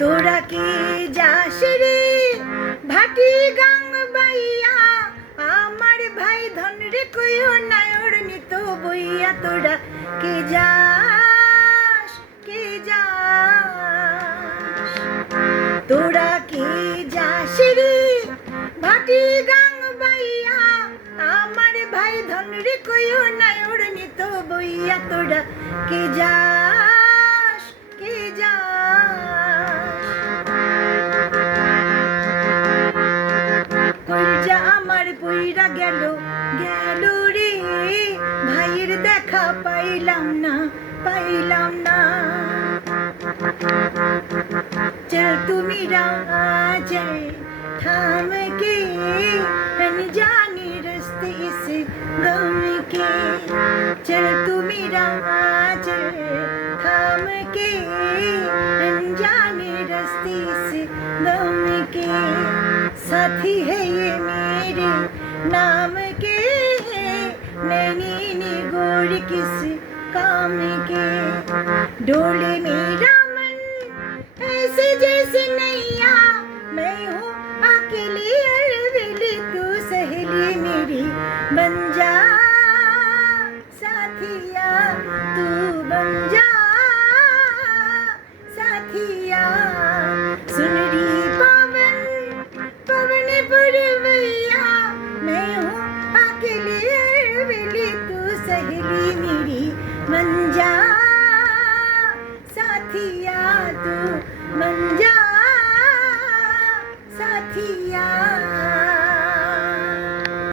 তোরা কি যাস রে ভাটি গাং বাইয়া, আমার ভাই ধন রে কইও নায়র নিত বইয়া। তোরা কি যাস, কি যাস, তোরা কি যাস রে ভাটি গাং বাইয়া, আমার ভাই ধন রে কইও নায়র নিত বইয়া। তোরা কি যাস, কি যাস, কইরা আমার বইরা গেল গেল রে, ভাইয়ের দেখা পাইলাম না, পাইলাম না। चल तू मेरा आजा थाम के, अनजाने रास्ते इस गम के। चल तू मेरा आजा थाम के, अनजाने रास्ते इस गम के। साथी है ये मेरे नाम के, नैनी निगोर किस काम के। डोले मेरा मन ऐसे जैसे नैया, मैं हूँ अकेली अलविली, तू सहेली मेरी बन जा साथिया, तू बन जा साथिया। सुन री पवन पवन पुरवैया, मैं हूँ अकेली अलविली, तू सहेली मेरी बन जा साथिया, तू बन जा।